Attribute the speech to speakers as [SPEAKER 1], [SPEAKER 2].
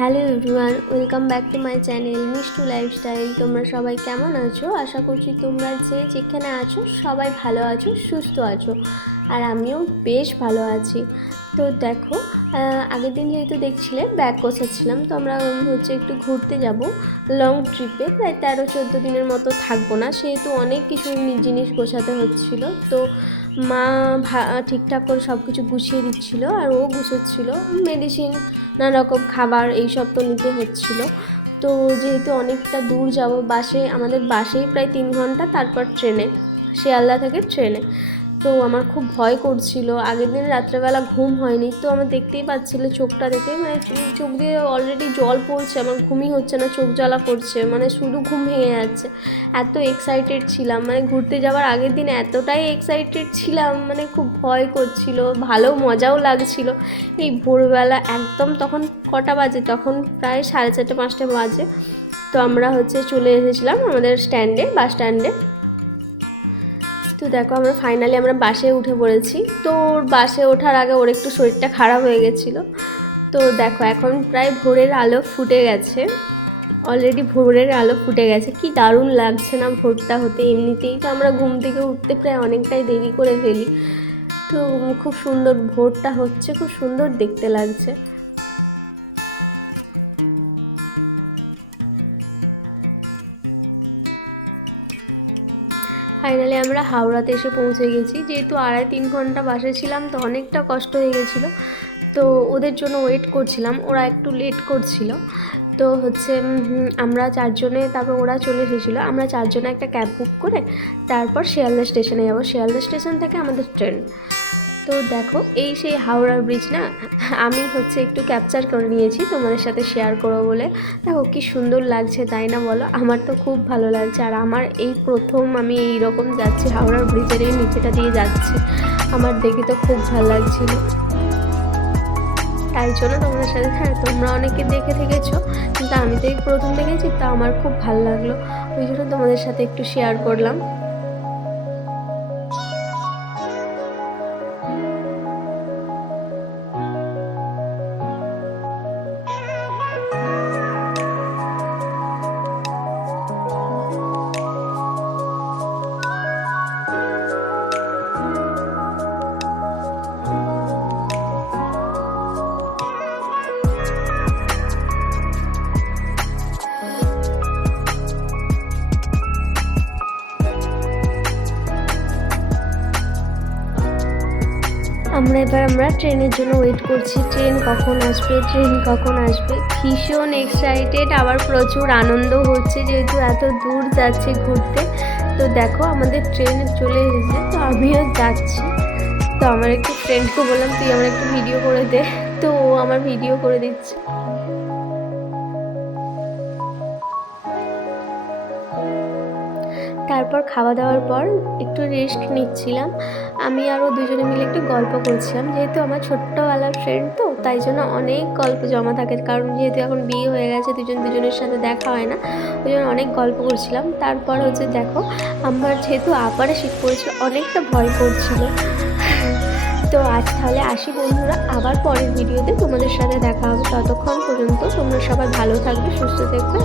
[SPEAKER 1] Hello everyone, welcome back to my channel Mishtu lifestyle. তোমরা সবাই কেমন আছো? আশা করছি তোমরা যে যেখানে আছো সবাই ভালো আছো, সুস্থ আছো, আর আমিও বেশ ভালো আছি। তো দেখো আগের দিন যেহেতু দেখছিলে, ব্যাগ গোছাচ্ছিলাম, তো আমরা হচ্ছে একটু ঘুরতে যাব। লং ট্রিপে প্রায় তেরো, চোদ্দ দিনের মতো থাকব না, সেহেতু অনেক কিছু জিনিস গোছাতে হচ্ছিল। তো মা ঠিকঠাক করে সব কিছু গুছিয়ে দিচ্ছিল, আর ও গুছোচ্ছিল। মেডিসিন নানা রকম খাবার এইসব তো নিতে হচ্ছিল। তো যেহেতু অনেকটা দূর যাব বাসে, আমাদের বাসেই প্রায় তিন ঘণ্টা, তারপর ট্রেনে। শিয়ালদা থেকে ট্রেনে। তো আমার খুব ভয় করছিল। আগের দিন রাত্রেবেলা ঘুম হয়নি। তো আমার দেখতেই পাচ্ছিলে চোখটা দেখে মানে চোখ দিয়ে অলরেডি জল পড়ছে, আমার ঘুমই হচ্ছে না, চোখ জ্বালা পড়ছে মানে শুধু ঘুম ভেঙে যাচ্ছে। এত এক্সাইটেড ছিলাম মানে ঘুরতে যাওয়ার আগের দিন এতটাই এক্সাইটেড ছিলাম মানে খুব ভয় করছিল, ভালো মজাও লাগছিল। এই ভোরবেলা একদম তখন কটা বাজে? তখন প্রায় সাড়ে চারটে, পাঁচটা বাজে। তো আমরা হচ্ছে চলে এসেছিলাম আমাদের স্ট্যান্ডে বাস স্ট্যান্ডে তো দেখো আমরা ফাইনালি আমরা বাসে উঠে পড়েছি। তো ওর বাসে ওঠার আগে ওর একটু শরীরটা খারাপ হয়ে গেছিল। তো দেখো এখন প্রায় ভোরের আলো ফুটে গেছে। অলরেডি ভোরের আলো ফুটে গেছে। কি দারুণ লাগছে না ভোরটা হতে। এমনিতেই তো আমরা ঘুম থেকে উঠতে প্রায় অনেকটাই দেরি করে ফেলি। তো খুব সুন্দর ভোরটা হচ্ছে। খুব সুন্দর দেখতে লাগছে। ফাইনালি আমরা হাওড়াতে এসে পৌঁছে গেছি। যেহেতু আড়াই তিন ঘণ্টা বাসে ছিলাম, তো অনেকটা কষ্ট হয়ে গেছিল। তো ওদের জন্য ওয়েট করছিলাম, ওরা একটু লেট করছিল। তো হচ্ছে আমরা চারজনে, তারপর ওরা চলে এসেছিল। আমরা চারজনে একটা ক্যাব বুক করে, তারপর শিয়ালদা স্টেশনে যাব। শিয়ালদা স্টেশন থেকে আমাদের ট্রেন তো দেখো, এই সেই হাওড়ার ব্রিজ না, আমি হচ্ছে একটু ক্যাপচার করে নিয়েছি, তোমাদের সাথে শেয়ার করব বলে। দেখো, কি সুন্দর লাগছে, তাই না বলো? আমার তো খুব ভালো লাগছে, আর আমার এই প্রথম আমি এই রকম যাচ্ছি, হাওড়ার ব্রিজের এই নিচেটা দিয়ে যাচ্ছি, আমার দেখে তো খুব ভালো লাগছিল। তাই জন্য তোমাদের সাথে হ্যাঁ তোমরা অনেকে দেখে থেকেছো, কিন্তু আমি তো এই প্রথম দেখেছি তা আমার খুব ভালো লাগল। ওই জন্য তোমাদের সাথে একটু শেয়ার করলাম। আমরা এবার আমরা ট্রেনের জন্য ওয়েট করছি। ট্রেন কখন আসবে? ট্রেন কখন আসবে? ভীষণ এক্সাইটেড আবার প্রচুর আনন্দ হচ্ছে যেহেতু এত দূর যাচ্ছে ঘুরতে। তো দেখো, আমাদের ট্রেন চলে এসেছে, তো আমিও যাচ্ছি। তো আমার একটু ফ্রেন্ডকে বললাম, তুই আমার একটু ভিডিও করে দে। তো ও আমার ভিডিও করে দিচ্ছে। তারপর খাওয়া দাওয়ার পর একটু রেস্ট নিচ্ছিলাম। আমি আরও দুজনে মিলে একটু গল্প করছিলাম। যেহেতু আমার ছোট্টবেলার ফ্রেন্ড তো, তাই জন্য অনেক গল্প জমা থাকে। কারণ যেহেতু এখন বিয়ে হয়ে গেছে, দুজন দুজনের সাথে দেখা হয় না, ওই জন্য অনেক গল্প করছিলাম। তারপর হচ্ছে দেখো, আমার যেহেতু আপারে শীত পড়েছিল, অনেকটা ভয় করছিল। তো আজ তাহলে আসি বন্ধুরা, আবার পরের ভিডিওতে তোমাদের সাথে দেখা হবে। ততক্ষণ পর্যন্ত তোমরা সবাই ভালো থাকবে, সুস্থ থাকবে